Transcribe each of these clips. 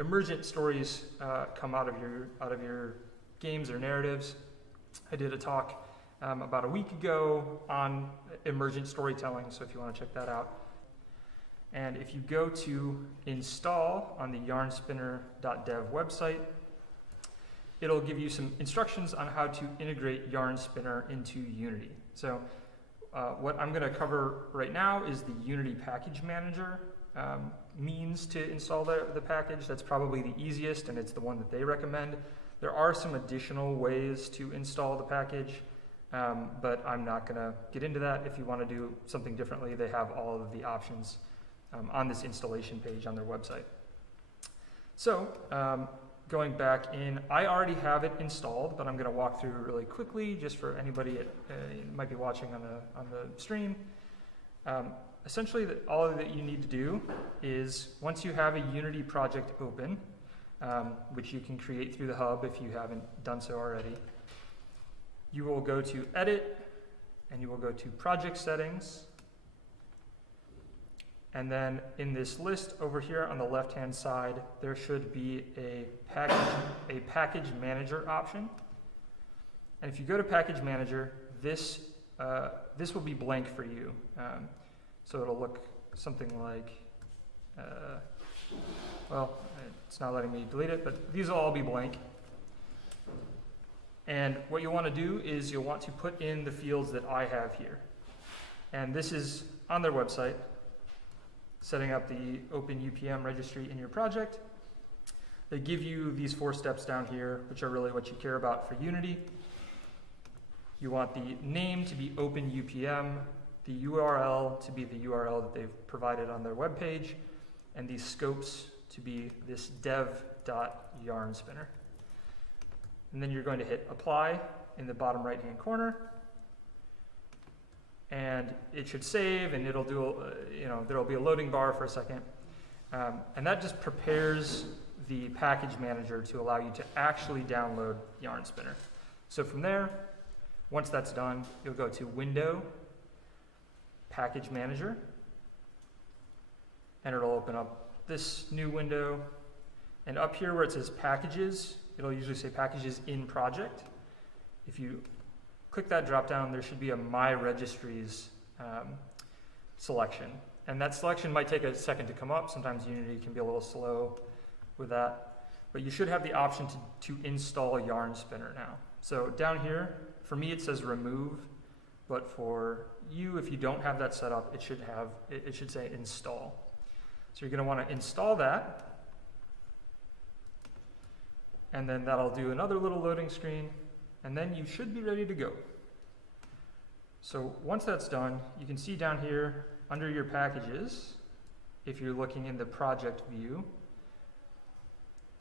emergent stories come out of your games or narratives. I did a talk about a week ago on emergent storytelling, so if you want to check that out. And if you go to install on the yarnspinner.dev website, it'll give you some instructions on how to integrate Yarn Spinner into Unity. So what I'm going to cover right now is the Unity Package Manager means to install the package. That's probably the easiest, and it's the one that they recommend. There are some additional ways to install the package, but I'm not going to get into that. If you want to do something differently, they have all of the options on this installation page on their website. So going back in, I already have it installed, but I'm going to walk through really quickly just for anybody that might be watching on the stream. Essentially, all that you need to do is, once you have a Unity project open, which you can create through the hub if you haven't done so already, you will go to Edit, and you will go to Project Settings, and then in this list over here on the left-hand side, there should be a package manager option. And if you go to Package Manager, this will be blank for you. So it'll look something like, well, it's not letting me delete it, but these will all be blank. And what you'll want to do is you'll want to put in the fields that I have here. And this is on their website, setting up the Open UPM registry in your project. They give you these 4 steps down here, which are really what you care about for Unity. You want the name to be Open UPM, the URL to be the URL that they've provided on their webpage, and these scopes to be this dev.yarnspinner. And then you're going to hit Apply in the bottom right-hand corner, and it should save, and it'll do, there'll be a loading bar for a second. And that just prepares the package manager to allow you to actually download Yarn Spinner. So from there, once that's done, you'll go to Window, Package Manager, and it'll open up this new window. And up here where it says Packages, it'll usually say Packages in Project. If you click that drop down, there should be a My Registries selection. And that selection might take a second to come up. Sometimes Unity can be a little slow with that. But you should have the option to install Yarn Spinner now. So down here, for me it says Remove, but for you, if you don't have that set up, it should say Install. So you're going to want to install that, and then that'll do another little loading screen, and then you should be ready to go. So once that's done, you can see down here under your packages, if you're looking in the project view,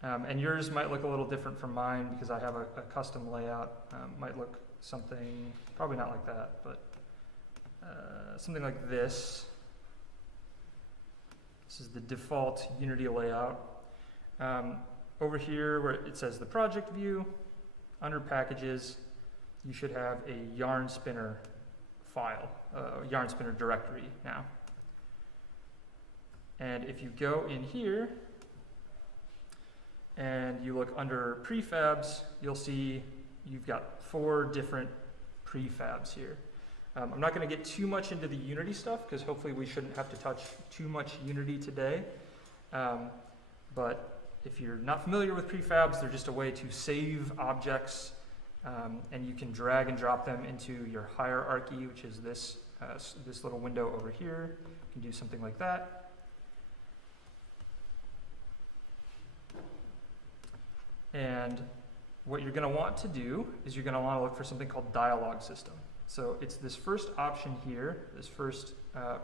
and yours might look a little different from mine because I have a custom layout. Might look something, probably not like that, but something like this. This is the default Unity layout. Over here where it says the project view, under packages, you should have a Yarn Spinner file, Yarn Spinner directory now. And if you go in here and you look under prefabs, you'll see you've got 4 different prefabs here. I'm not going to get too much into the Unity stuff because hopefully we shouldn't have to touch too much Unity today. But if you're not familiar with prefabs, they're just a way to save objects, and you can drag and drop them into your hierarchy, which is this little window over here. You can do something like that. And what you're going to want to do is you're going to want to look for something called Dialog System. So it's this first option here, this first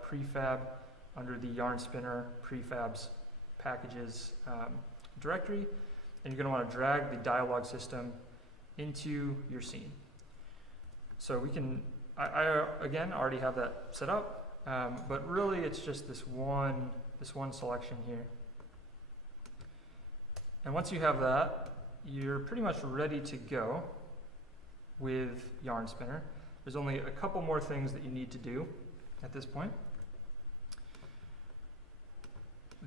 prefab under the Yarn Spinner prefabs packages directory, and you're going to want to drag the Dialog System into your scene. So we can, I again already have that set up, but really it's just this one selection here. And once you have that, you're pretty much ready to go with Yarn Spinner. There's only a couple more things that you need to do at this point.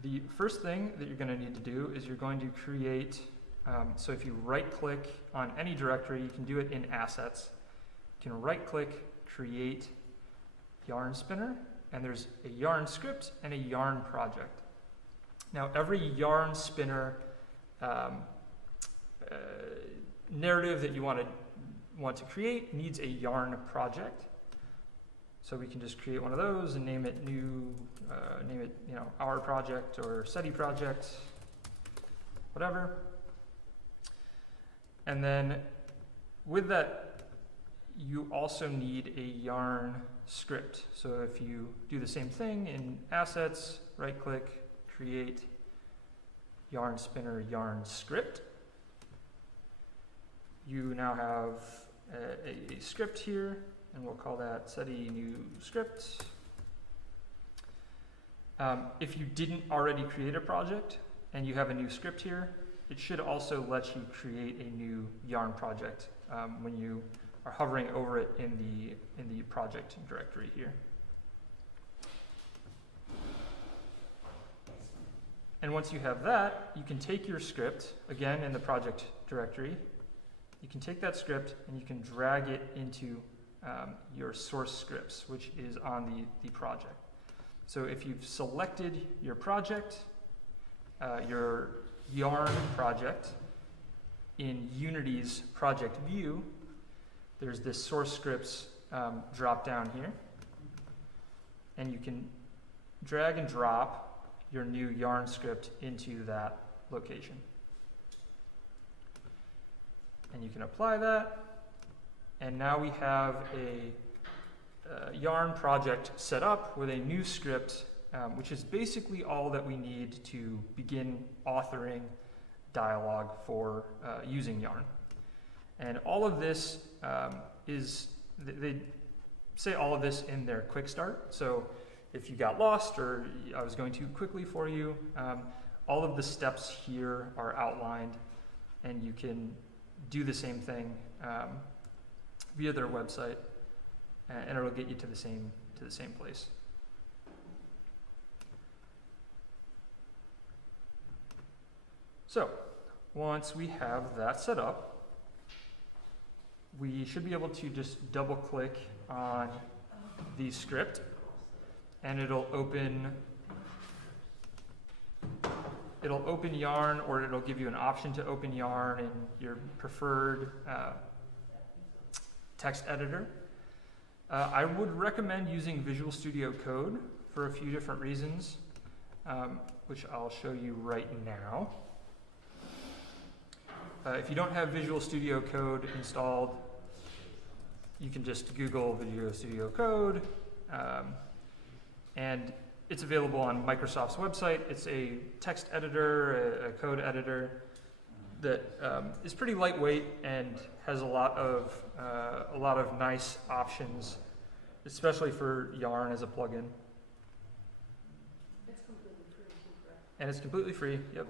The first thing that you're going to need to do is you're going to create, so if you right-click on any directory, you can do it in Assets. You can right-click, create yarn spinner, and there's a yarn script and a yarn project. Now, every yarn spinner narrative that you want to create needs a yarn project. So we can just create one of those and name it our project or SETI project, whatever. And then with that, you also need a yarn script. So if you do the same thing in Assets, right-click, create yarn spinner yarn script, you now have a script here, and we'll call that SETI new script. If you didn't already create a project and you have a new script here, it should also let you create a new yarn project when you are hovering over it in the project directory here. And once you have that, you can take your script, again in the project directory, you can take that script and you can drag it into your source scripts, which is on the project. So if you've selected your project, your yarn project, in Unity's project view, there's this source scripts drop down here, and you can drag and drop your new yarn script into that location. And you can apply that, and now we have a yarn project set up with a new script, which is basically all that we need to begin authoring dialogue for using yarn. And all of this they say all of this in their quick start. So if you got lost or I was going too quickly for you, all of the steps here are outlined, and you can do the same thing via their website, and it'll get you to the same place. So once we have that set up, we should be able to just double click on the script, and it'll open yarn, or it'll give you an option to open yarn in your preferred text editor. I would recommend using Visual Studio Code for a few different reasons, which I'll show you right now. If you don't have Visual Studio Code installed, you can just Google Visual Studio Code, and it's available on Microsoft's website. It's a text editor, a code editor that is pretty lightweight and has a lot of nice options, especially for Yarn as a plugin. It's completely free, correct? And it's completely free. Yep.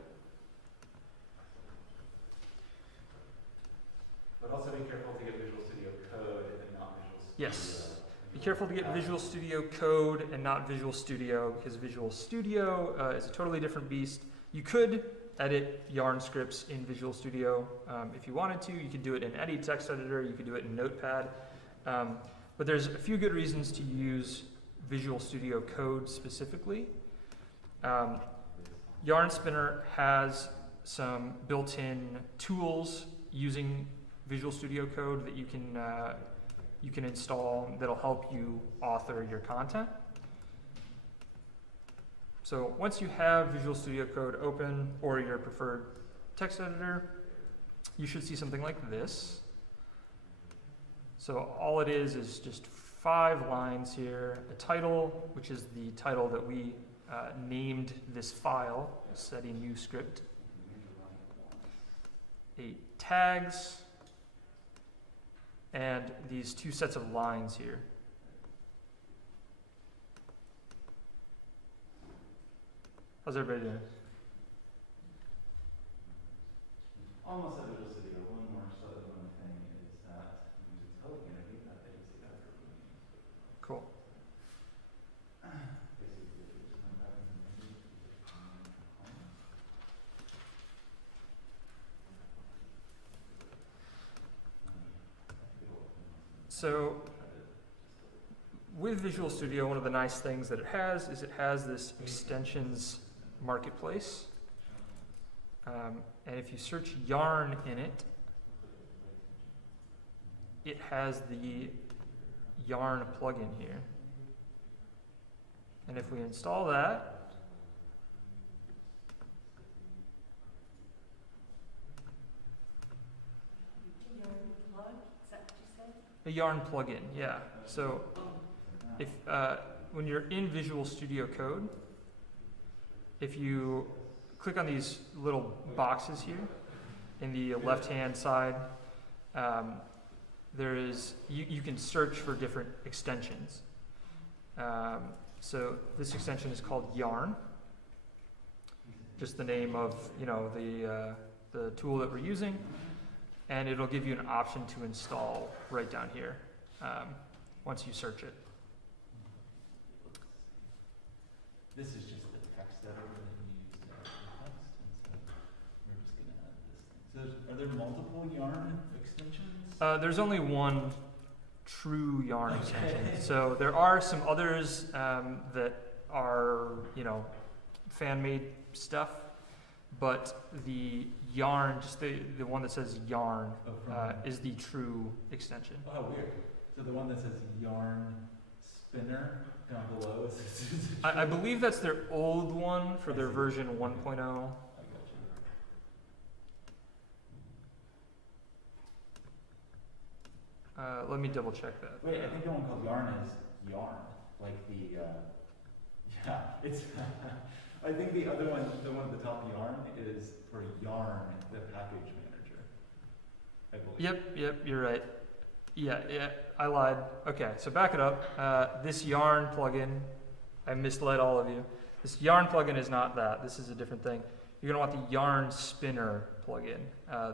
But also be careful to get Visual Studio Code and not Visual Studio. Yes. Be careful to get Visual Studio Code and not Visual Studio, because Visual Studio is a totally different beast. You could edit yarn scripts in Visual Studio if you wanted to. You could do it in any text editor. You could do it in Notepad. But there's a few good reasons to use Visual Studio Code specifically. Yarn Spinner has some built-in tools using Visual Studio Code that you can install that'll help you author your content. So once you have Visual Studio Code open, or your preferred text editor, you should see something like this. So all it is just 5 lines here, a title, which is the title that we named this file, SETI new script, tags, and these 2 sets of lines here. How's everybody doing? Almost at Visual Studio. One more one thing is that using Telegram, that they can see that for me. Cool. So with Visual Studio, one of the nice things that it has is it has this extensions marketplace. And if you search Yarn in it, it has the Yarn plugin here. And if we install that, a Yarn plugin, yeah. So if when you're in Visual Studio Code, if you click on these little boxes here in the left-hand side, there is you can search for different extensions. So this extension is called Yarn, just the name of the tool that we're using. And it'll give you an option to install right down here once you search it. This is just the text editor that you use to add text, and so we're just going to add this thing. So are there multiple Yarn extensions? There's only one true Yarn extension. So there are some others that are, fan-made stuff, but the Yarn, just the one that says Yarn, is the true extension. Oh, weird. So the one that says Yarn Spinner down below is I believe that's their old one for their version 1.0. I got you. Let me double check that. Wait, I think the one called Yarn is Yarn, like the, yeah, it's, I think the other one, the one at the top, Yarn, is for Yarn, the package manager, I believe. Yep, you're right. Yeah, I lied. Okay, so back it up. This Yarn plugin, I misled all of you. This Yarn plugin is not that. This is a different thing. You're going to want the Yarn Spinner plugin,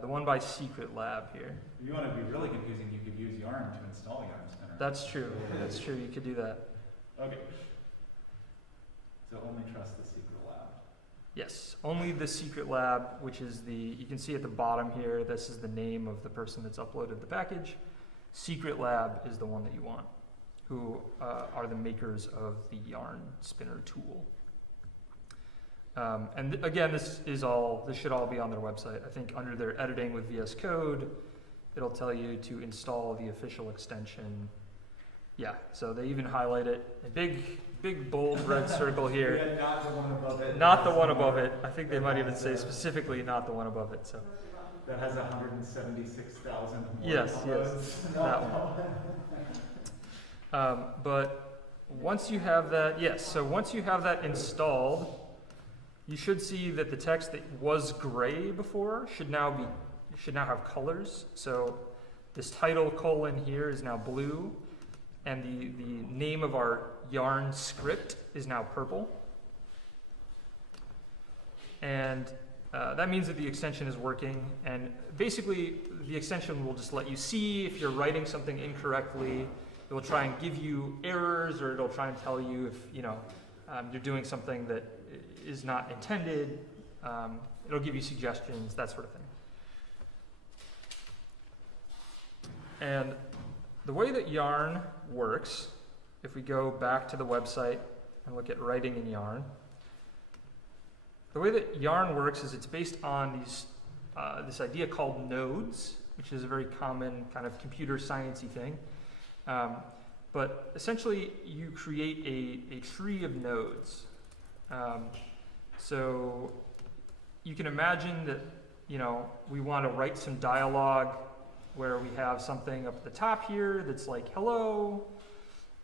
the one by Secret Lab here. If you want to be really confusing, you could use Yarn to install Yarn Spinner. That's true. That's true. You could do that. Okay. So only trust the Secret Lab. Yes, only the Secret Lab, which is you can see at the bottom here, this is the name of the person that's uploaded the package. Secret Lab is the one that you want, who are the makers of the Yarn Spinner tool. And again, this should all be on their website. I think under their editing with VS Code, it'll tell you to install the official extension. Yeah, so they even highlight it, a big bold red circle here. Yeah, not the one above it. Not the one above it. I think they might even say specifically not the one above it. So. That has 176,000. Yes, that one. But once you have that, so once you have that installed, you should see that the text that was gray before should now have colors. So this title colon here is now blue, and the name of our Yarn script is now purple. And that means that the extension is working, and basically the extension will just let you see if you're writing something incorrectly. It will try and give you errors, or it'll try and tell you if you're doing something that is not intended. It'll give you suggestions, that sort of thing. And the way that Yarn works, if we go back to the website and look at writing in Yarn, the way that Yarn works is it's based on this idea called nodes, which is a very common kind of computer sciencey thing. But essentially, you create a tree of nodes. So you can imagine that we want to write some dialogue where we have something up at the top here that's like hello,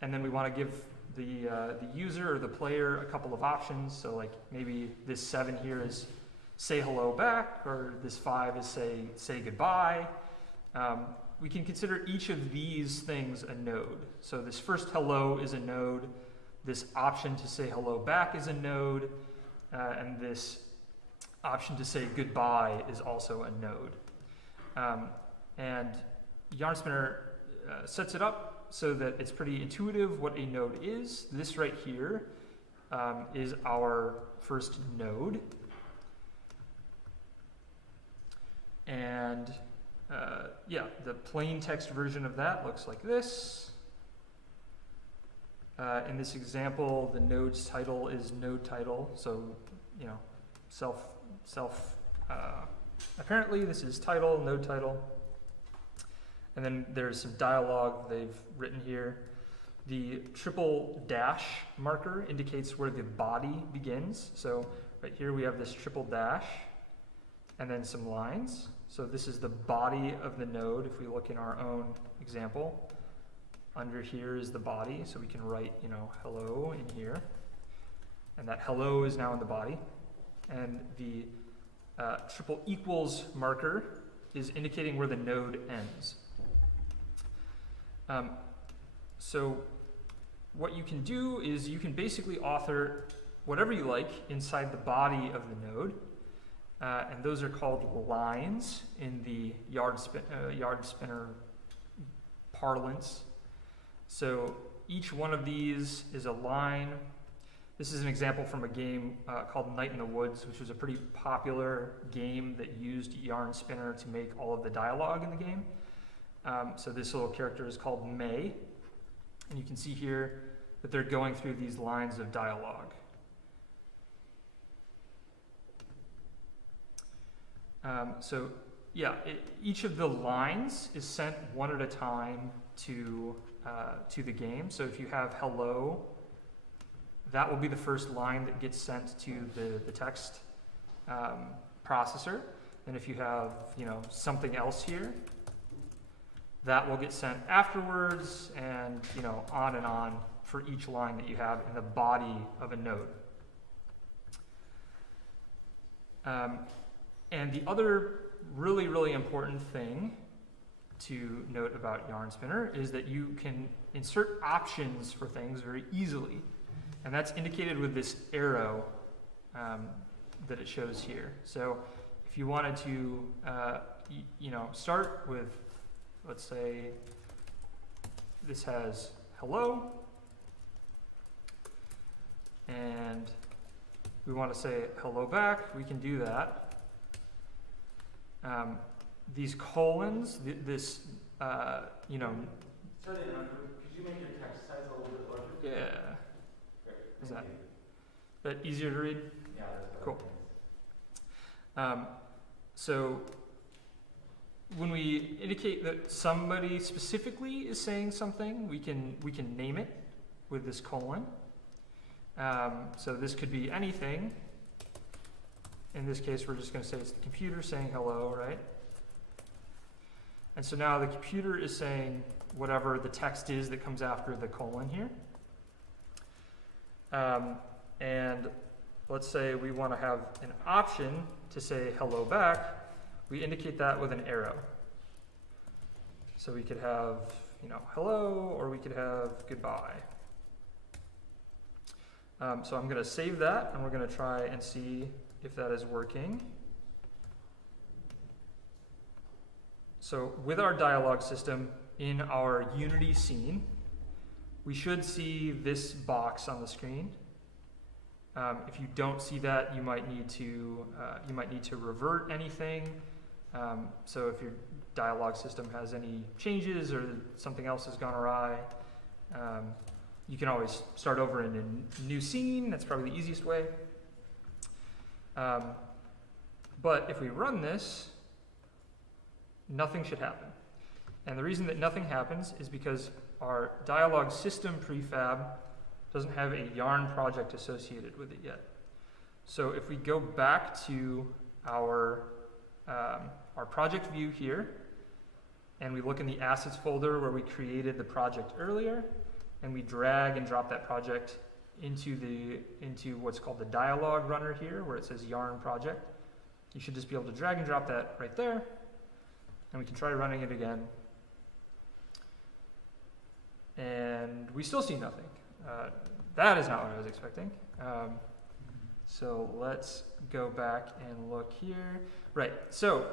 and then we want to give the user or the player a couple of options. So like maybe this 7 here is say hello back, or this 5 is say goodbye. We can consider each of these things a node. So this first hello is a node, this option to say hello back is a node, and this option to say goodbye is also a node. And Yarn Spinner sets it up so that it's pretty intuitive what a node is. This right here is our first node. And the plain text version of that looks like this. In this example, the node's title is node title, so apparently this is title, node title. And then there's some dialogue they've written here. The triple dash marker indicates where the body begins. So right here we have this triple dash and then some lines. So this is the body of the node. If we look in our own example, under here is the body. So we can write, hello in here. And that hello is now in the body. And the triple equals marker is indicating where the node ends. So what you can do is you can basically author whatever you like inside the body of the node, and those are called lines in the yard spinner parlance. So each one of these is a line. This is an example from a game called Night in the Woods, which was a pretty popular game that used yarn spinner to make all of the dialogue in the game. So this little character is called May, and you can see here that they're going through these lines of dialogue. Each of the lines is sent one at a time to the game. So if you have hello, that will be the first line that gets sent to the text processor. And if you have something else here, that will get sent afterwards, and on and on for each line that you have in the body of a node. And the other really, really important thing to note about Yarn Spinner is that you can insert options for things very easily. And that's indicated with this arrow that it shows here. So if you wanted to, start with, let's say this has hello, and we want to say hello back, we can do that. These colons, Sorry, could you make your text size a little bit larger? Yeah. Great. Is that easier to read? Yeah, that's cool. So when we indicate that somebody specifically is saying something, we can name it with this colon. So this could be anything. In this case, we're just going to say it's the computer saying hello, right? And so now the computer is saying whatever the text is that comes after the colon here. And let's say we want to have an option to say hello back. We indicate that with an arrow. So we could have, hello, or we could have goodbye. So I'm going to save that, and we're going to try and see if that is working. So with our dialog system in our Unity scene, we should see this box on the screen. If you don't see that, you might need to revert anything. So if your dialog system has any changes or something else has gone awry, you can always start over in a new scene. That's probably the easiest way. But if we run this, nothing should happen. And the reason that nothing happens is because our dialog system prefab doesn't have a yarn project associated with it yet. So if we go back to our project view here, and we look in the assets folder where we created the project earlier, and we drag and drop that project into what's called the dialog runner here, where it says yarn project. You should just be able to drag and drop that right there, and we can try running it again. And we still see nothing. That is not what I was expecting. So let's go back and look here. Right, so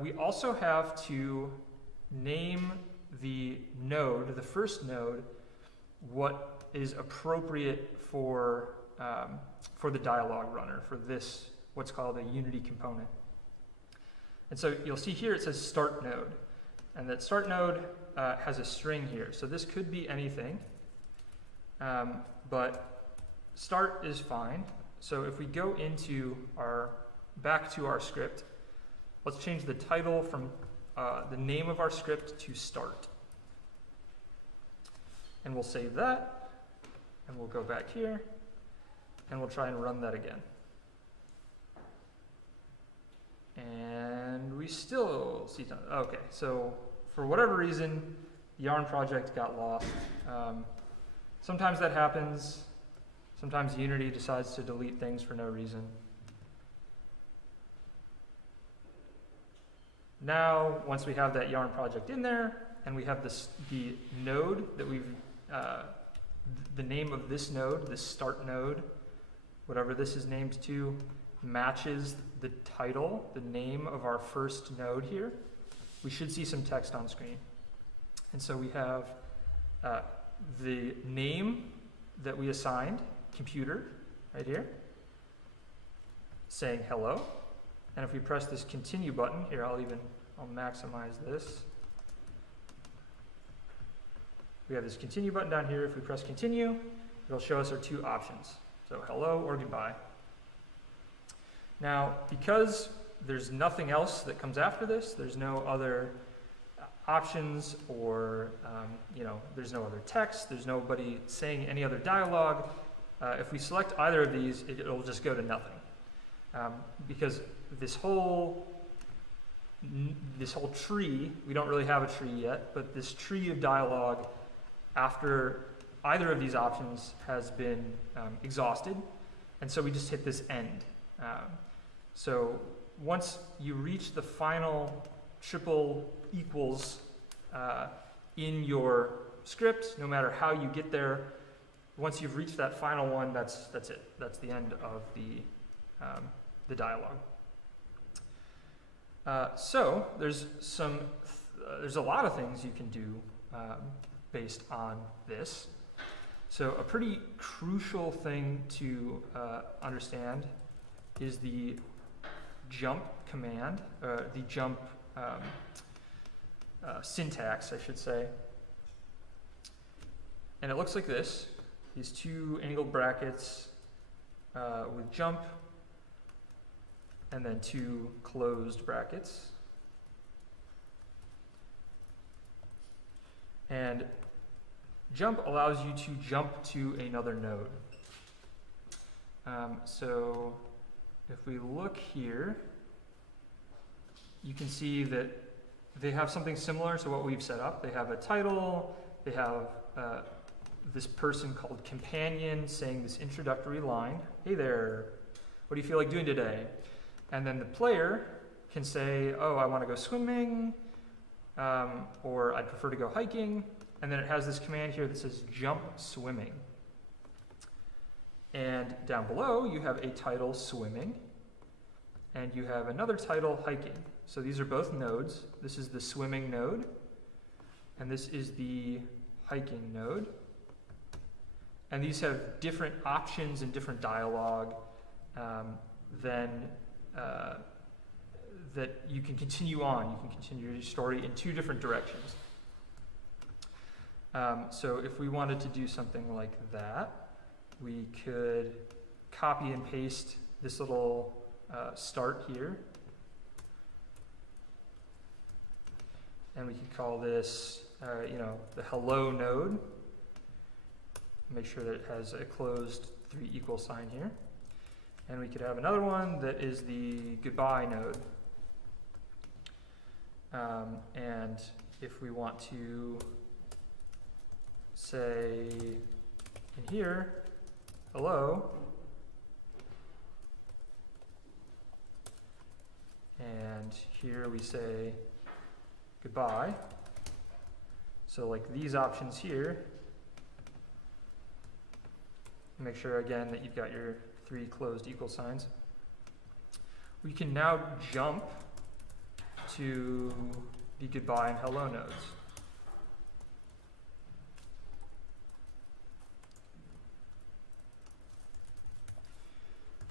we also have to name the node, the first node, what is appropriate for the dialog runner, for this, what's called a Unity component. And so you'll see here it says start node. And that start node has a string here. So this could be anything, but start is fine. So if we go into back to our script, let's change the title from the name of our script to start. And we'll save that, and we'll go back here, and we'll try and run that again. And we still see something. Okay, so for whatever reason, the Yarn project got lost. Sometimes that happens. Sometimes Unity decides to delete things for no reason. Now, once we have that Yarn project in there, and we have the node that we've, the name of this node, this start node, whatever this is named to, matches the title, the name of our first node here, we should see some text on screen. And so we have the name that we assigned, computer, right here, saying hello. And if we press this continue button, here I'll maximize this. We have this continue button down here. If we press continue, it'll show us our two options. So hello or goodbye. Now, because there's nothing else that comes after this, there's no other options or, there's no other text, there's nobody saying any other dialogue. If we select either of these, it'll just go to nothing. Because this whole tree, we don't really have a tree yet, but this tree of dialogue after either of these options has been exhausted, and so we just hit this end. So once you reach the final triple equals in your script, no matter how you get there, once you've reached that final one, that's it. That's the end of the dialogue. So there's a lot of things you can do based on this. So a pretty crucial thing to understand is the jump command, the jump syntax, I should say. And it looks like this, these two angled brackets with jump, and then two closed brackets. And jump allows you to jump to another node. So if we look here, you can see that they have something similar to what we've set up. They have a title, they have this person called companion saying this introductory line, hey there, what do you feel like doing today? And then the player can say, oh, I want to go swimming, or I'd prefer to go hiking. And then it has this command here that says jump swimming. And down below, you have a title swimming, and you have another title hiking. So these are both nodes. This is the swimming node, and this is the hiking node. And these have different options and different dialogue that you can continue on. You can continue your story in two different directions. So if we wanted to do something like that, we could copy and paste this little start here. And we could call this, the hello node. Make sure that it has a closed 3 equal sign here. And we could have another one that is the goodbye node. And if we want to say in here, hello, and here we say goodbye. So like these options here, make sure again that you've got your 3 closed equal signs. We can now jump to the goodbye and hello nodes.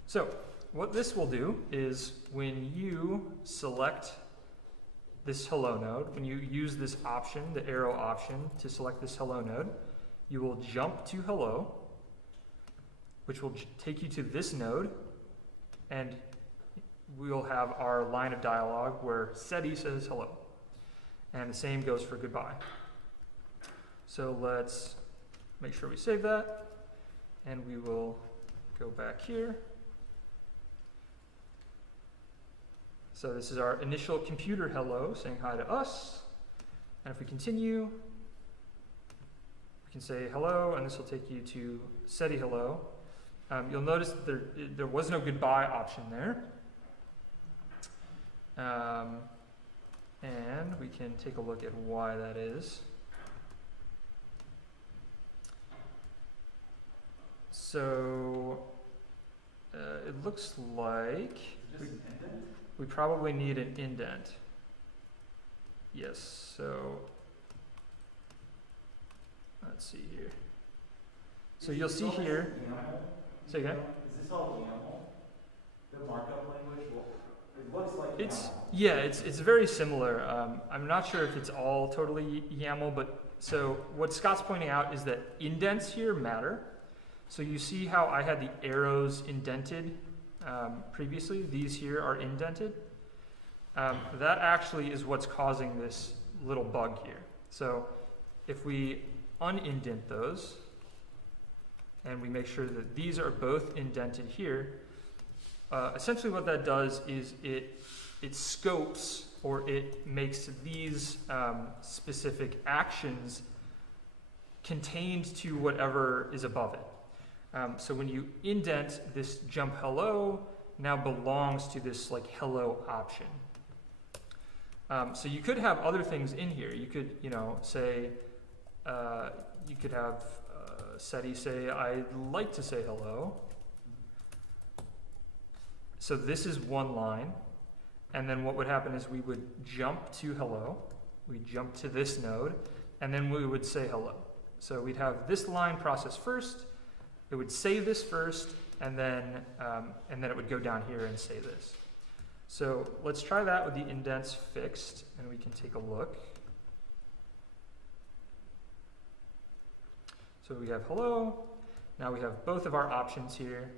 So what this will do is when you select this hello node, when you use this option, the arrow option, to select this hello node, you will jump to hello, which will take you to this node, and we'll have our line of dialogue where SETI says hello. And the same goes for goodbye. So let's make sure we save that, and we will go back here. So this is our initial computer hello saying hi to us. And if we continue, we can say hello, and this will take you to SETI hello. You'll notice that there was no goodbye option there. And we can take a look at why that is. So it looks like we probably need an indent. Yes, so let's see here. So you'll see here. Say again? Is this all YAML? The markup language? It looks like it's very similar. I'm not sure if it's all totally YAML, but so what Scott's pointing out is that indents here matter. So you see how I had the arrows indented previously? These here are indented. That actually is what's causing this little bug here. So if we unindent those, and we make sure that these are both indented here, essentially what that does is it scopes, or it makes these specific actions contained to whatever is above it. So when you indent, this jump hello now belongs to this like hello option. So you could have other things in here. You could, say, you could have SETI say, I'd like to say hello. So this is one line. And then what would happen is we would jump to hello. We jump to this node, and then we would say hello. So we'd have this line process first. It would say this first, and then it would go down here and say this. So let's try that with the indents fixed, and we can take a look. So we have hello. Now we have both of our options here.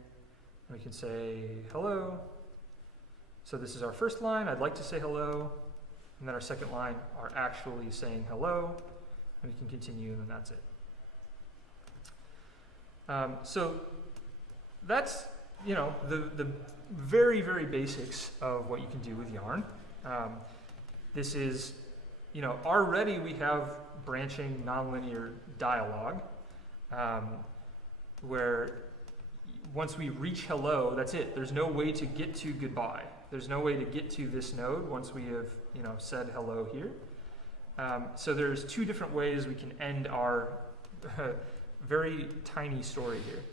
And we can say hello. So this is our first line, I'd like to say hello. And then our second line are actually saying hello. And we can continue, and then that's it. So that's, the very, very basics of what you can do with Yarn. This is, already we have branching nonlinear dialogue, where once we reach hello, that's it. There's no way to get to goodbye. There's no way to get to this node once we have, said hello here. So there's two different ways we can end our very tiny story here.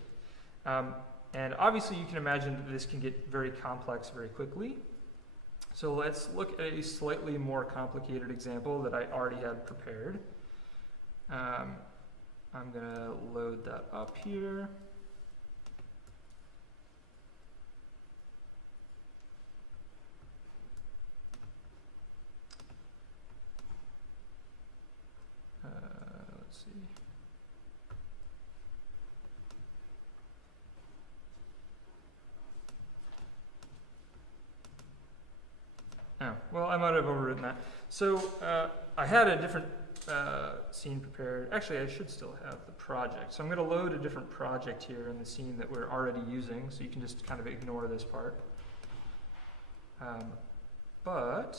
And obviously you can imagine that this can get very complex very quickly. So let's look at a slightly more complicated example that I already had prepared. I'm going to load that up here. Let's see. Oh, well, I might have overwritten that. So I had a different scene prepared. Actually, I should still have the project. So I'm going to load a different project here in the scene that we're already using, so you can just kind of ignore this part. But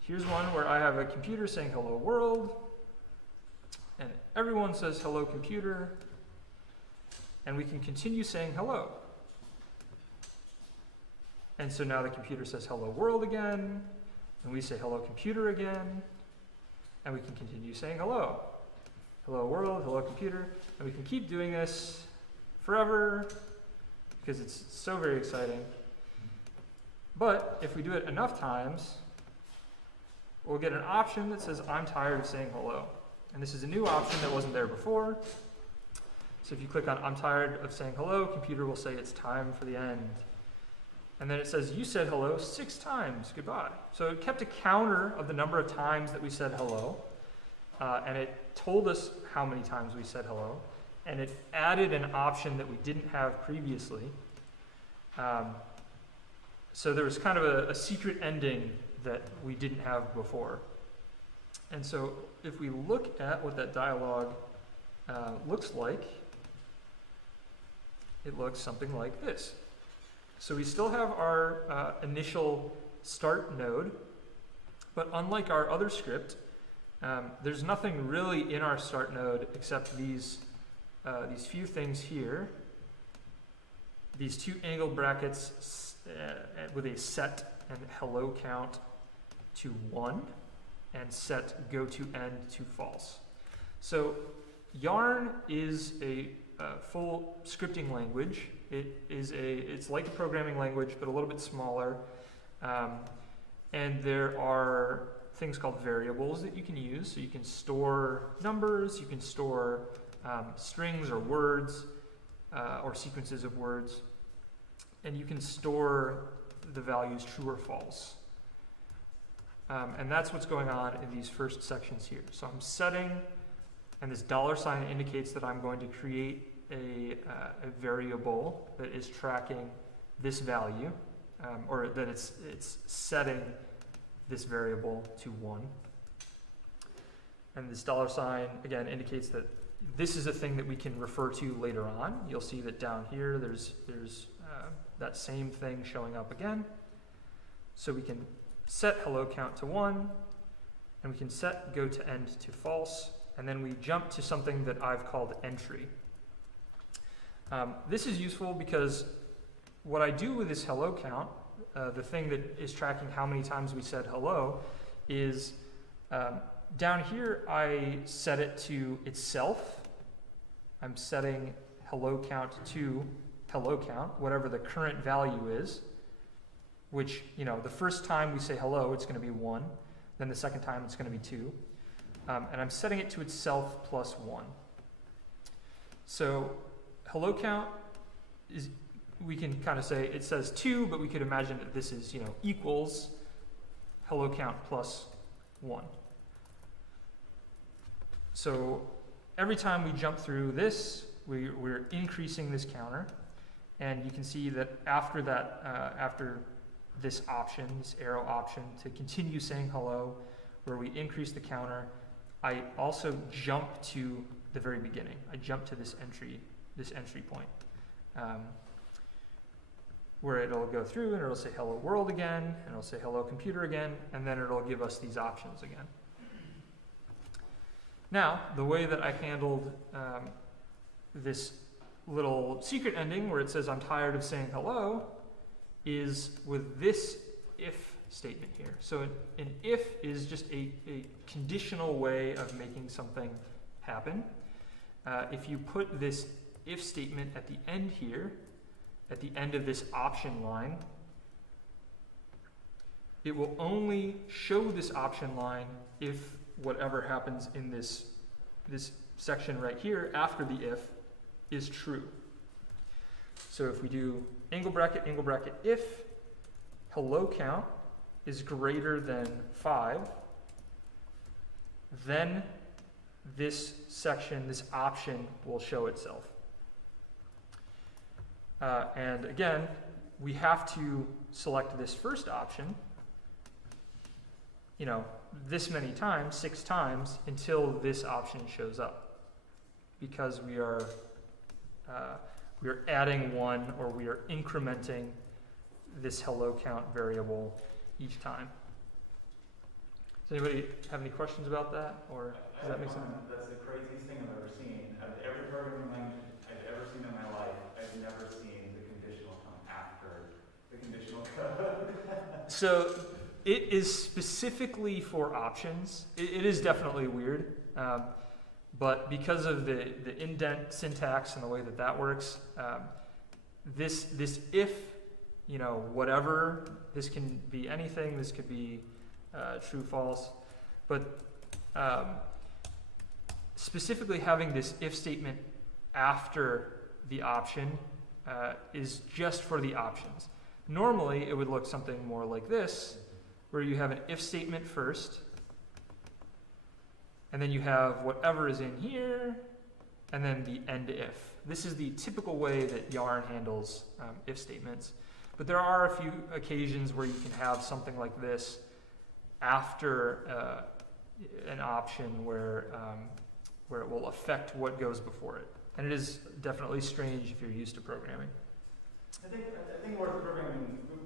here's one where I have a computer saying hello world, and everyone says hello computer, and we can continue saying hello. And so now the computer says hello world again, and we say hello computer again, and we can continue saying hello. Hello world, hello computer, and we can keep doing this forever because it's so very exciting. But if we do it enough times, we'll get an option that says I'm tired of saying hello. And this is a new option that wasn't there before. So if you click on I'm tired of saying hello, computer will say it's time for the end. And then it says, you said hello 6 times, goodbye. So it kept a counter of the number of times that we said hello, and it told us how many times we said hello, and it added an option that we didn't have previously. So there was kind of a secret ending that we didn't have before. And so if we look at what that dialogue looks like, it looks something like this. So we still have our initial start node, but unlike our other script, there's nothing really in our start node except these few things here. These 2 angled brackets with a set and hello count to 1 and set go to end to false. So Yarn is a full scripting language. It's like a programming language, but a little bit smaller. And there are things called variables that you can use. So you can store numbers, you can store strings or words, or sequences of words, and you can store the values true or false. And that's what's going on in these first sections here. So I'm setting, and this $ indicates that I'm going to create a variable that is tracking this value, or that it's setting this variable to 1. And this $, again, indicates that this is a thing that we can refer to later on. You'll see that down here there's that same thing showing up again. So we can set hello count to 1, and we can set go to end to false, and then we jump to something that I've called entry. This is useful because what I do with this hello count, the thing that is tracking how many times we said hello, is down here I set it to itself. I'm setting hello count to hello count, whatever the current value is, which, the first time we say hello, it's going to be 1. Then the second time, it's going to be 2. And I'm setting it to itself plus 1. So hello count is, we can kind of say it says 2, but we could imagine that this is, equals hello count plus 1. So every time we jump through this, we're increasing this counter. And you can see that after that, after this option, this arrow option to continue saying hello, where we increase the counter, I also jump to the very beginning. I jump to this entry point, where it'll go through and it'll say hello world again, and it'll say hello computer again, and then it'll give us these options again. Now, the way that I handled this little secret ending where it says I'm tired of saying hello is with this if statement here. So an if is just a conditional way of making something happen. If you put this if statement at the end here, at the end of this option line, it will only show this option line if whatever happens in this section right here after the if is true. So if we do angle bracket, if hello count is greater than 5, then this section, this option, will show itself. And again, we have to select this first option, this many times, 6 times, until this option shows up, because we are adding 1, or we are incrementing this hello count variable each time. Does anybody have any questions about that, or does that make sense? That's the craziest thing I've ever seen. Out of every programming language I've ever seen in my life, I've never seen the conditional come after the conditional code. So it is specifically for options. It is definitely weird, but because of the indent syntax and the way that works, this if, whatever, this can be anything, this could be true, false, but specifically having this if statement after the option is just for the options. Normally, it would look something more like this, where you have an if statement first, and then you have whatever is in here, and then the end if. This is the typical way that Yarn handles if statements. But there are a few occasions where you can have something like this after an option where it will affect what goes before it. And it is definitely strange if you're used to programming. I think worth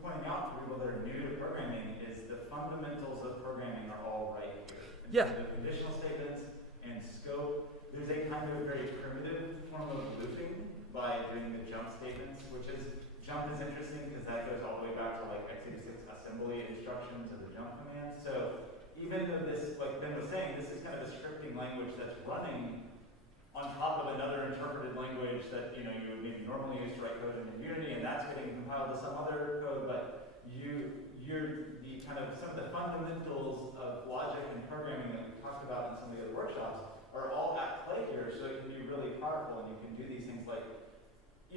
pointing out for people that are new to programming is the fundamentals of programming are all right here. Yeah. The conditional statements and scope. There's a kind of very primitive form of looping by doing the jump statements, jump is interesting because that goes all the way back to like x86 assembly instructions of the jump command. So even though this, like Ben was saying, this is kind of a scripting language that's running on top of another interpreted language that you would maybe normally use to write code in Unity, and that's getting compiled to some other code, but you're the kind of some of the fundamentals of logic and programming that we talked about in some of the other workshops are all at play here, so it can be really powerful, and you can do these things like,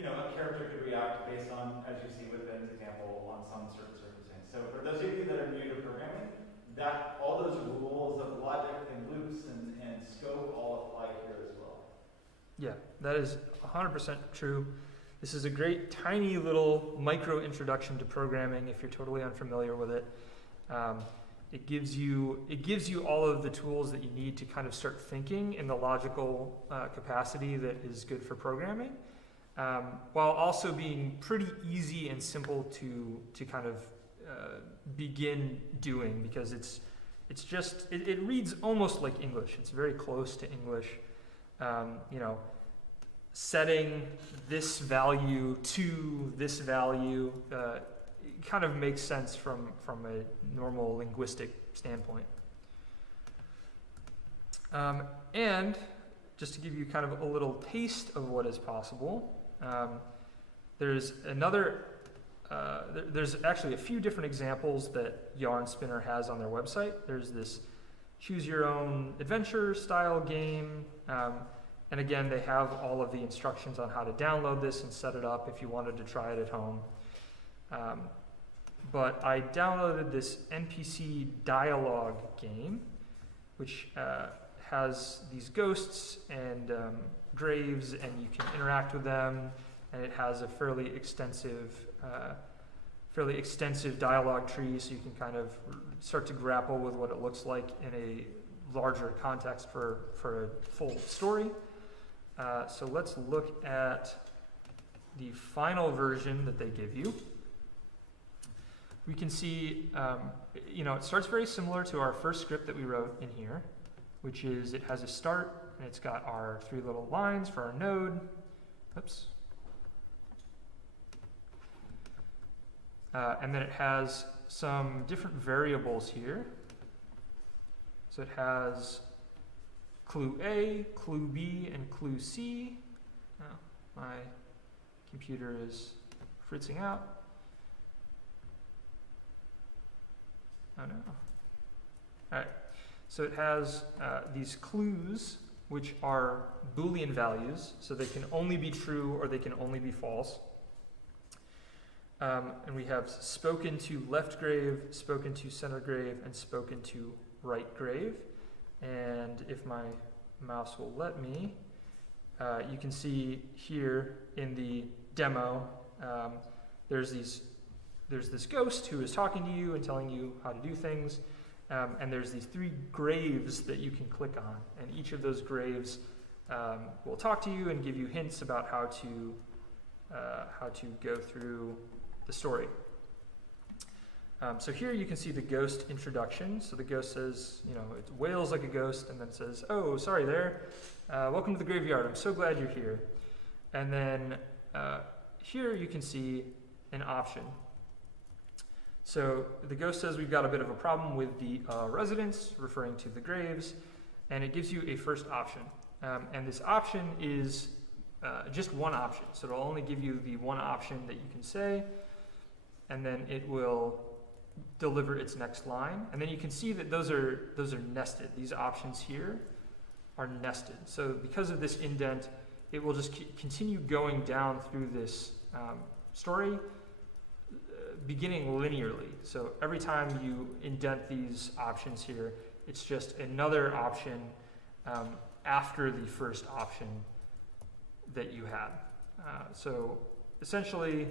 a character could react based on, as you see with Ben's example, on some certain circumstance. So for those of you that are new to programming, that all those rules of logic and loops and scope all apply here as well. Yeah, that is 100% true. This is a great, tiny little micro introduction to programming if you're totally unfamiliar with it. It gives you all of the tools that you need to kind of start thinking in the logical capacity that is good for programming, while also being pretty easy and simple to kind of begin doing, because it reads almost like English. It's very close to English. Setting this value to this value kind of makes sense from a normal linguistic standpoint. And just to give you kind of a little taste of what is possible, there's actually a few different examples that Yarn Spinner has on their website. There's this choose your own adventure style game. And again, they have all of the instructions on how to download this and set it up if you wanted to try it at home. But I downloaded this NPC dialogue game, which has these ghosts and graves, and you can interact with them, and it has a fairly extensive dialogue tree, so you can kind of start to grapple with what it looks like in a larger context for a full story. So let's look at the final version that they give you. We can see, it starts very similar to our first script that we wrote in here, which is it has a start, and it's got our 3 little lines for our node. Oops. And then it has some different variables here. So it has clue A, clue B, and clue C. Oh, my computer is fritzing out. Oh no. All right, so it has these clues, which are Boolean values, so they can only be true or they can only be false. And we have spoken to left grave, spoken to center grave, and spoken to right grave. And if my mouse will let me, you can see here in the demo, there's this ghost who is talking to you and telling you how to do things, and there's these 3 graves that you can click on, and each of those graves will talk to you and give you hints about how to go through the story. So here you can see the ghost introduction. So the ghost says, it wails like a ghost, and then says, "Oh, sorry there. Welcome to the graveyard. I'm so glad you're here." And then here you can see an option. So the ghost says we've got a bit of a problem with the residents, referring to the graves, and it gives you a first option. And this option is just one option. So it'll only give you the one option that you can say, and then it will deliver its next line. And then you can see that those are nested. These options here are nested. So because of this indent, it will just continue going down through this story, beginning linearly. So every time you indent these options here, it's just another option after the first option that you had. So essentially,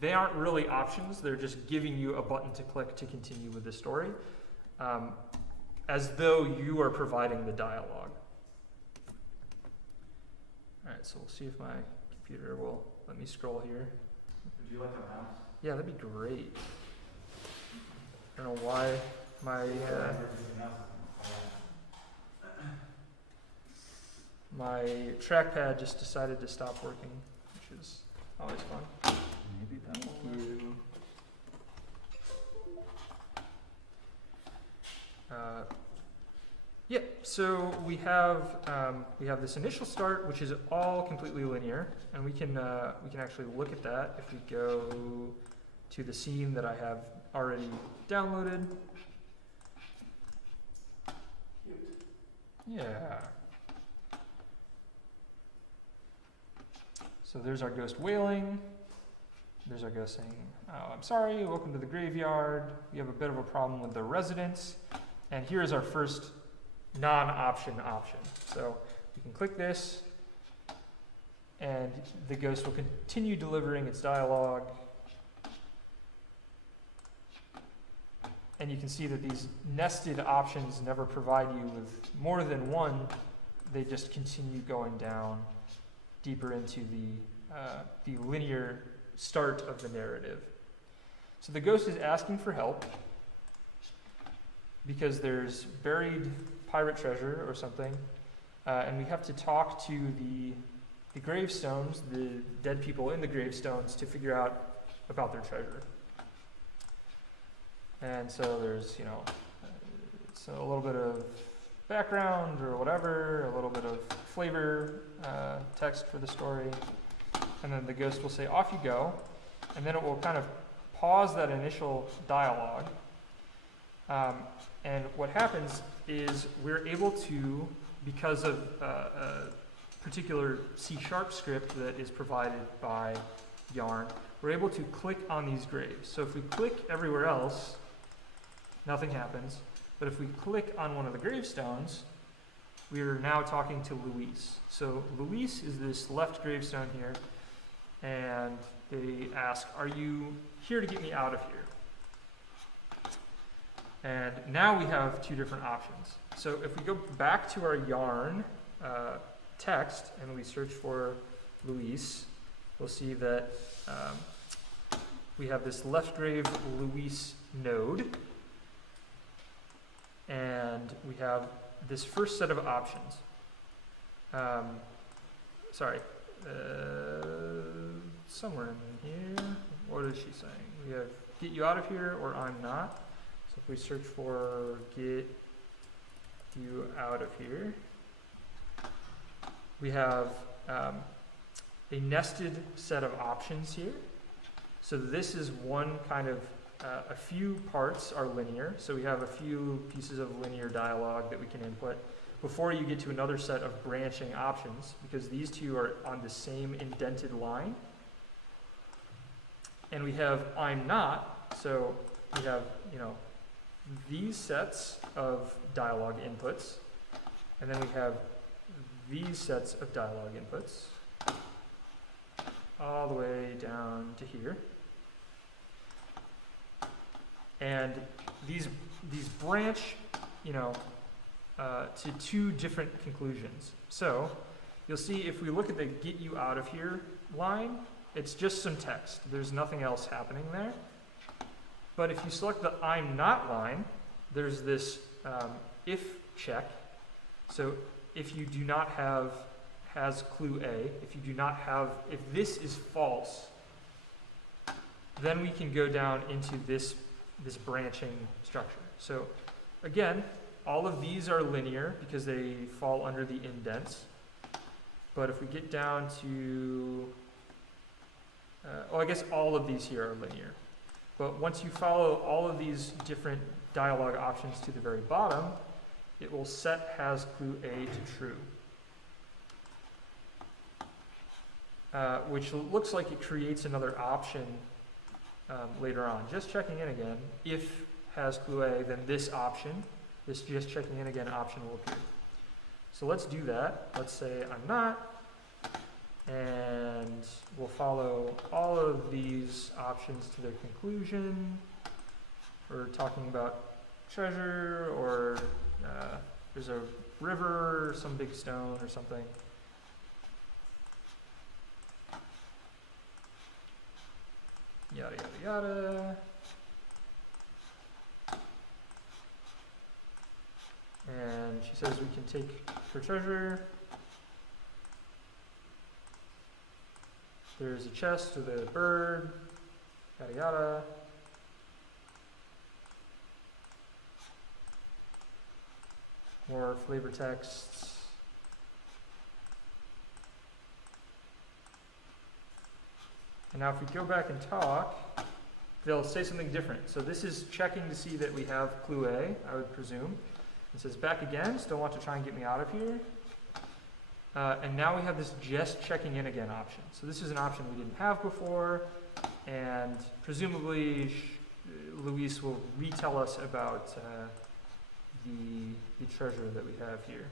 they aren't really options. They're just giving you a button to click to continue with the story, as though you are providing the dialogue. All right, so we'll see if my computer will let me scroll here. Would you like a mouse? Yeah, that'd be great. I don't know why my my trackpad just decided to stop working, which is always fun. Maybe that Thank will work. you. Yeah, so we have this initial start, which is all completely linear, and we can actually look at that if we go to the scene that I have already downloaded. Cute. Yeah. So there's our ghost wailing. There's our ghost saying, "Oh, I'm sorry, welcome to the graveyard. We have a bit of a problem with the residents." And here's our first non-option option. So we can click this, and the ghost will continue delivering its dialogue. And you can see that these nested options never provide you with more than one. They just continue going down deeper into the linear start of the narrative. So the ghost is asking for help because there's buried pirate treasure or something, and we have to talk to the gravestones, the dead people in the gravestones, to figure out about their treasure. And so there's, it's a little bit of background or whatever, a little bit of flavor text for the story, and then the ghost will say, "Off you go," and then it will kind of pause that initial dialogue. And what happens is we're able to, because of a particular C# script that is provided by Yarn, we're able to click on these graves. So if we click everywhere else, nothing happens. But if we click on one of the gravestones, we are now talking to Luis. So Luis is this left gravestone here, and they ask, "Are you here to get me out of here?" And now we have two different options. So if we go back to our Yarn text and we search for Luis, we'll see that we have this left grave Luis node, and we have this first set of options. Somewhere in here, what is she saying? We have "get you out of here" or "I'm not." So if we search for "get you out of here," we have a nested set of options here. So this is one kind of, a few parts are linear. So we have a few pieces of linear dialogue that we can input before you get to another set of branching options, because these two are on the same indented line. And we have "I'm not," so we have, these sets of dialogue inputs, and then we have these sets of dialogue inputs, all the way down to here. And these branch, to two different conclusions. So you'll see if we look at the "get you out of here" line, it's just some text. There's nothing else happening there. But if you select the "I'm not" line, there's this if check. So if you do not have has clue A, if this is false, then we can go down into this branching structure. So again, all of these are linear because they fall under the indents. But if we get down to, I guess all of these here are linear. But once you follow all of these different dialogue options to the very bottom, it will set has clue A to true. Which looks like it creates another option later on. Just checking in again, if has clue A, then this option, this just checking in again option will appear. So let's do that. Let's say I'm not, and we'll follow all of these options to their conclusion. We're talking about treasure, or there's a river, or some big stone or something. Yada, yada, yada. And she says we can take her treasure. There's a chest with a bird, yada, yada. More flavor texts. And now if we go back and talk, they'll say something different. So this is checking to see that we have clue A, I would presume. It says back again, still want to try and get me out of here. And now we have this just checking in again option. So this is an option we didn't have before, and presumably Luis will retell us about the treasure that we have here.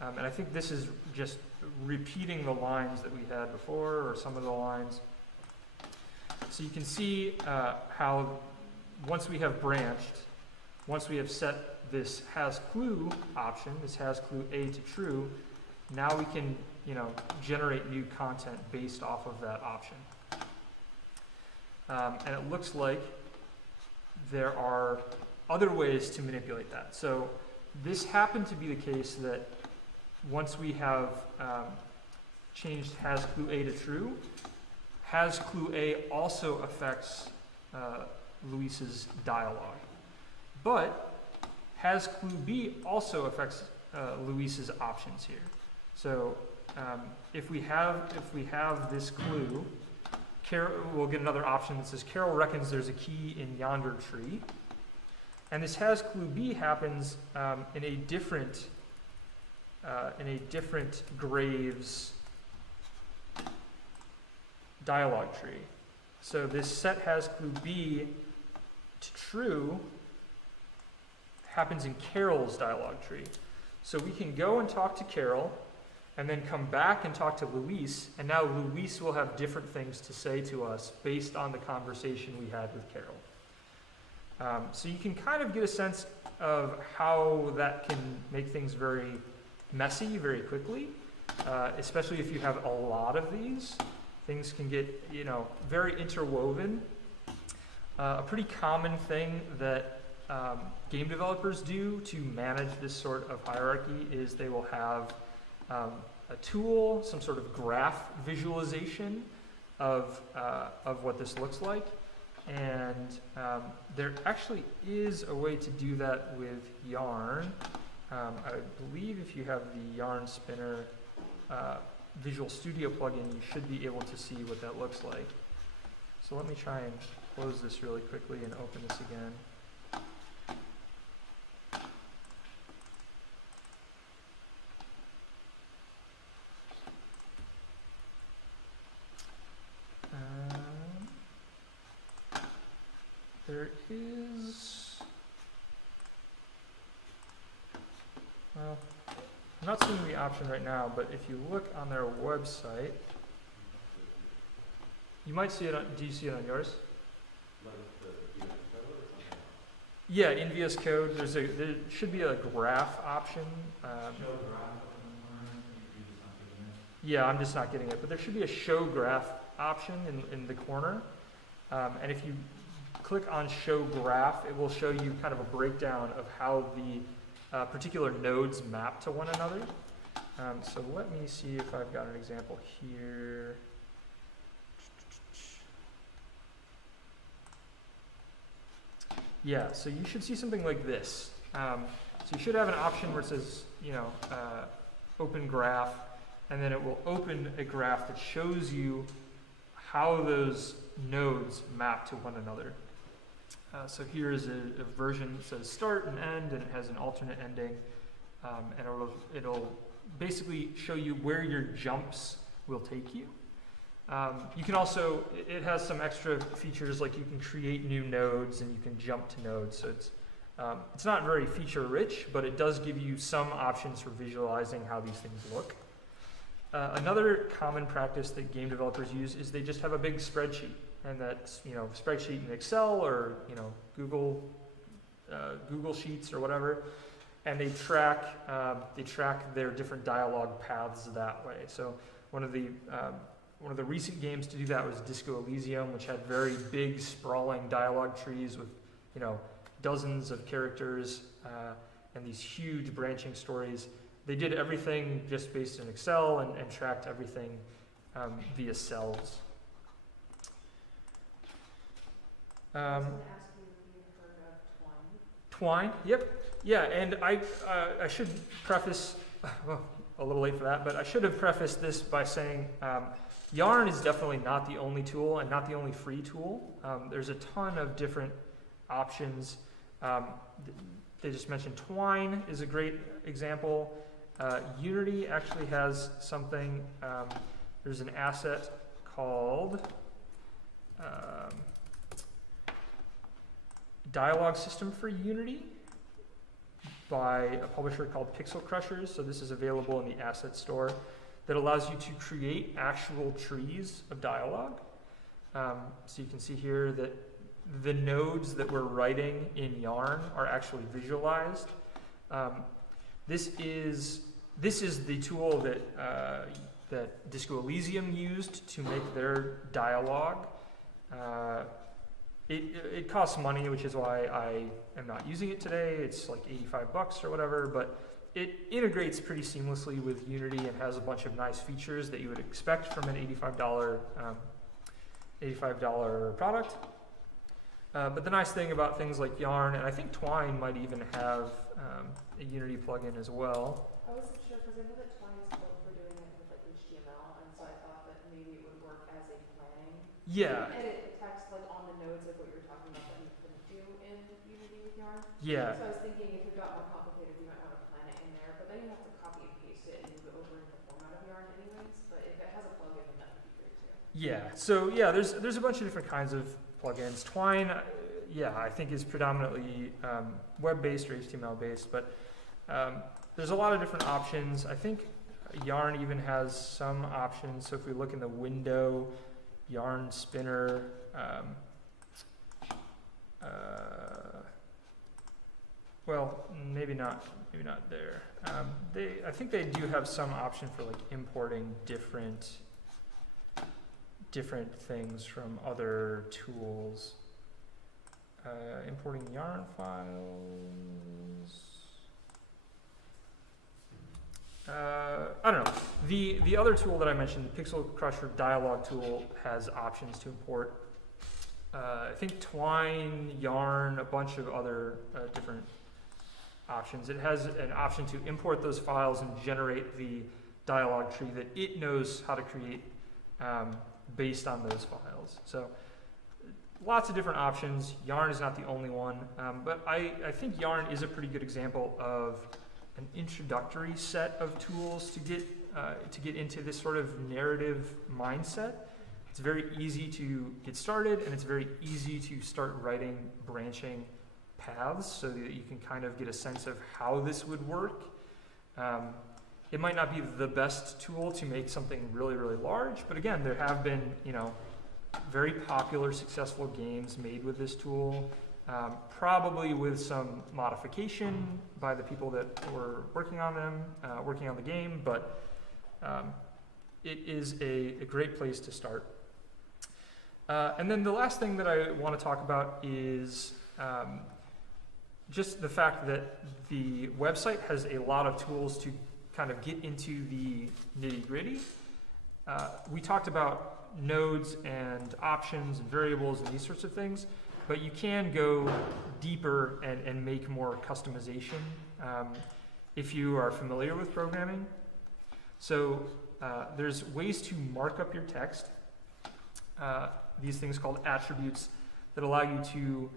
And I think this is just repeating the lines that we had before, or some of the lines. So you can see how once we have branched, once we have set this has clue option, this has clue A to true, now we can, generate new content based off of that option. And it looks like there are other ways to manipulate that. So this happened to be the case that once we have changed has clue A to true, has clue A also affects Luis's dialogue. But has clue B also affects Luis's options here. So if we have this clue, we'll get another option that says Carol reckons there's a key in yonder tree. And this has clue B happens in a different Graves dialogue tree. So this set has clue B to true happens in Carol's dialogue tree. So we can go and talk to Carol, and then come back and talk to Luis, and now Luis will have different things to say to us based on the conversation we had with Carol. So you can kind of get a sense of how that can make things very messy very quickly, especially if you have a lot of these. Things can get, very interwoven. A pretty common thing that game developers do to manage this sort of hierarchy is they will have a tool, some sort of graph visualization of what this looks like. And there actually is a way to do that with Yarn. I believe if you have the Yarn Spinner Visual Studio plugin, you should be able to see what that looks like. So let me try and close this really quickly and open this again. There is, well, I'm not seeing the option right now, but if you look on their website, you might see it on, do you see it on yours? Yeah, in VS Code, there should be a graph option. Yeah, I'm just not getting it, but there should be a show graph option in the corner. And if you click on show graph, it will show you kind of a breakdown of how the particular nodes map to one another. So let me see if I've got an example here. Yeah, so you should see something like this. So you should have an option where it says, open graph, and then it will open a graph that shows you how those nodes map to one another. So here is a version that says start and end, and it has an alternate ending, and it'll basically show you where your jumps will take you. You can also, it has some extra features like you can create new nodes and you can jump to nodes. So it's not very feature rich, but it does give you some options for visualizing how these things look. Another common practice that game developers use is they just have a big spreadsheet, and that's spreadsheet in Excel or Google Sheets or whatever, and they track their different dialogue paths that way. So one of the recent games to do that was Disco Elysium, which had very big sprawling dialogue trees with dozens of characters and these huge branching stories. They did everything just based in Excel and tracked everything via cells. I was going to ask you if you've heard of Twine? Yep. Yeah, and I should preface, well, a little late for that, but I should have prefaced this by saying Yarn is definitely not the only tool and not the only free tool. There's a ton of different options. They just mentioned Twine is a great example. Unity actually has something, there's an asset called Dialog System for Unity by a publisher called Pixel Crushers. So this is available in the asset store that allows you to create actual trees of dialogue. So you can see here that the nodes that we're writing in Yarn are actually visualized. This is the tool that Disco Elysium used to make their dialogue. It costs money, which is why I am not using it today. It's like $85 or whatever, but it integrates pretty seamlessly with Unity and has a bunch of nice features that you would expect from an $85 product. But the nice thing about things like Yarn, and I think Twine might even have a Unity plugin as well. I wasn't sure because I know that Twine is built for doing it with like HTML, and so I thought that maybe it would work as a planning. Yeah. You can edit the text like on the nodes, like what you were talking about that you couldn't do in Unity with Yarn. Yeah. So I was thinking if it got more complicated, you might want to plan it in there, but then you have to copy and paste it and move it over into the format of Yarn anyways. But if it has a plugin, then that would be great too. Yeah. So yeah, there's a bunch of different kinds of plugins. Twine, I think is predominantly web-based or HTML-based, but there's a lot of different options. I think Yarn even has some options. So if we look in the window, Yarn Spinner, well, maybe not there. I think they do have some option for like importing different things from other tools. Importing Yarn files. I don't know. The other tool that I mentioned, the Pixel Crusher dialog tool, has options to import. I think Twine, Yarn, a bunch of other different options. It has an option to import those files and generate the dialog tree that it knows how to create based on those files. So lots of different options. Yarn is not the only one, but I think Yarn is a pretty good example of an introductory set of tools to get into this sort of narrative mindset. It's very easy to get started, and it's very easy to start writing branching paths so that you can kind of get a sense of how this would work. It might not be the best tool to make something really, really large, but again, there have been, very popular, successful games made with this tool, probably with some modification by the people that were working on the game, but it is a great place to start. And then the last thing that I want to talk about is just the fact that the website has a lot of tools to kind of get into the nitty-gritty. We talked about nodes and options and variables and these sorts of things, but you can go deeper and make more customization if you are familiar with programming. So there's ways to mark up your text, these things called attributes that allow you to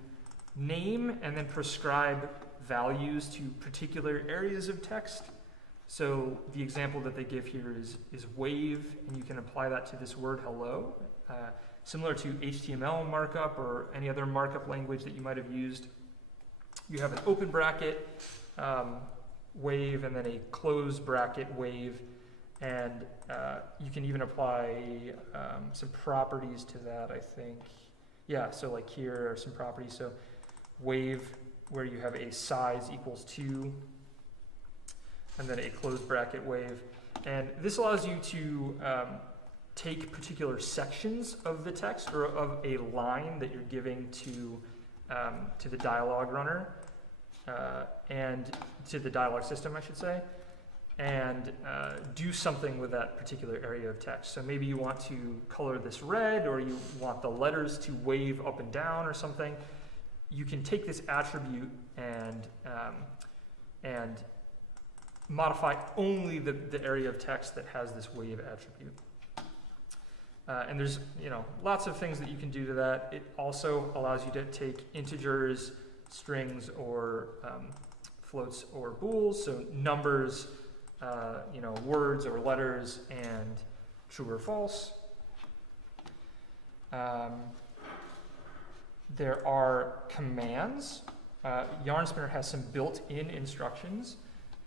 name and then prescribe values to particular areas of text. So the example that they give here is wave, and you can apply that to this word hello. Similar to HTML markup or any other markup language that you might have used. You have an open bracket wave and then a closed bracket wave, and you can even apply some properties to that, I think. Yeah, so like here are some properties. So wave, where you have a size equals 2, and then a closed bracket wave. And this allows you to take particular sections of the text or of a line that you're giving to the dialogue runner and to the dialogue system, I should say, and do something with that particular area of text. So maybe you want to color this red, or you want the letters to wave up and down or something. You can take this attribute and modify only the area of text that has this wave attribute. And there's lots of things that you can do to that. It also allows you to take integers, strings, or floats or bools, so numbers, words or letters, and true or false. There are commands. Yarn Spinner has some built-in instructions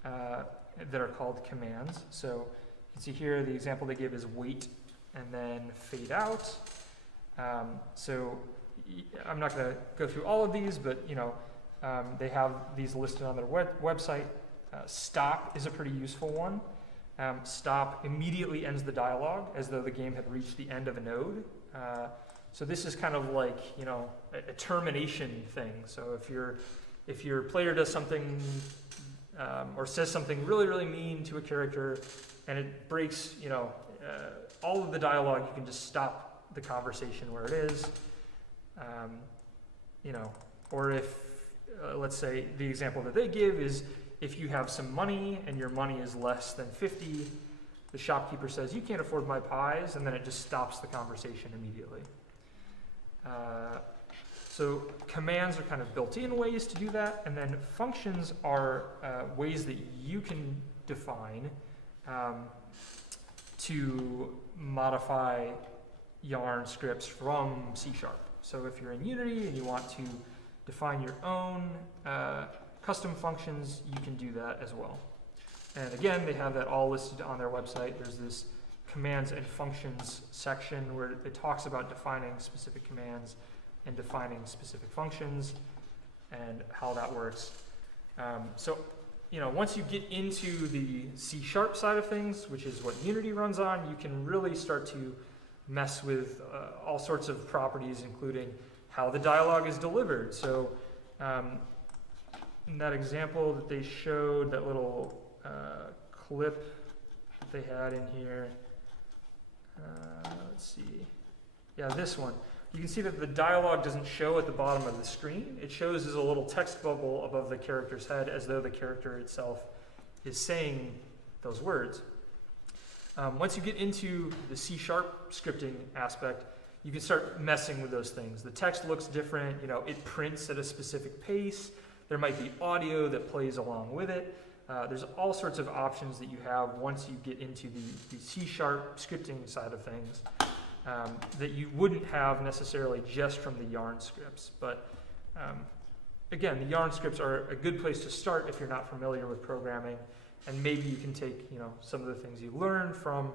that are called commands. So you can see here the example they give is wait and then fade out. So I'm not going to go through all of these, but they have these listed on their website. Stop is a pretty useful one. Stop immediately ends the dialogue as though the game had reached the end of a node. So this is kind of like a termination thing. So if your player does something or says something really, really mean to a character and it breaks all of the dialogue, you can just stop the conversation where it is. Or if, let's say, the example that they give is if you have some money and your money is less than 50, the shopkeeper says, "You can't afford my pies," and then it just stops the conversation immediately. So commands are kind of built-in ways to do that, and then functions are ways that you can define to modify Yarn scripts from C#. So if you're in Unity and you want to define your own custom functions, you can do that as well. And again, they have that all listed on their website. There's this commands and functions section where it talks about defining specific commands and defining specific functions and how that works. Once you get into the C# side of things, which is what Unity runs on, you can really start to mess with all sorts of properties, including how the dialogue is delivered. So in that example that they showed, that little clip that they had in here, let's see. Yeah, this one. You can see that the dialogue doesn't show at the bottom of the screen. It shows as a little text bubble above the character's head, as though the character itself is saying those words. Once you get into the C# scripting aspect, you can start messing with those things. The text looks different. It prints at a specific pace. There might be audio that plays along with it. There's all sorts of options that you have once you get into the C# scripting side of things that you wouldn't have necessarily just from the Yarn scripts. But again, the Yarn scripts are a good place to start if you're not familiar with programming, and maybe you can take some of the things you learned from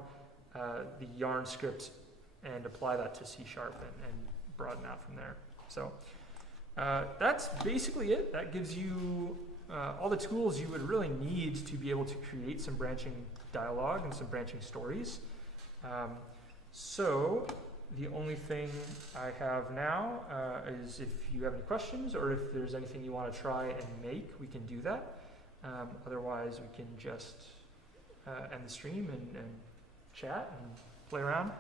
the Yarn script and apply that to C# and broaden out from there. So that's basically it. That gives you all the tools you would really need to be able to create some branching dialogue and some branching stories. So the only thing I have now is if you have any questions or if there's anything you want to try and make, we can do that. Otherwise, we can just end the stream and chat and play around.